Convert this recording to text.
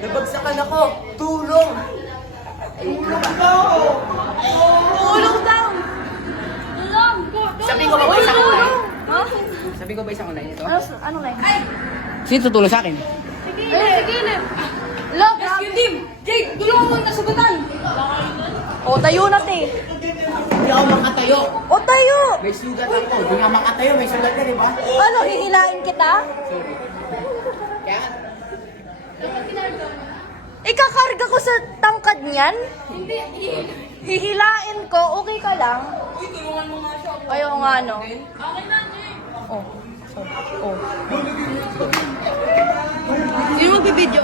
Nabagsakan ako. Tulong! Tulong daw! Sabi ko ba isang online? Ha? Sabi ko ba isang online ito? Anong line? Sino tutulong sa akin? Sige, Love, rescue team! Jake, tulungan mo na sagutan! O, tayo na, te. Hindi ako makatayo. O, tayo! May sugat ako. Hindi nga makatayo. May sugat ka, di ba? Ano, hihilain kita? Sorry. Kaya, Ikakarga ko sa tangkad niyan? Hindi. Hihilain ko, okay ka lang? Uy, tulungan mo nga siya. Ayaw nga, no? Okay na, Jake. Oh. Sino magbibideo?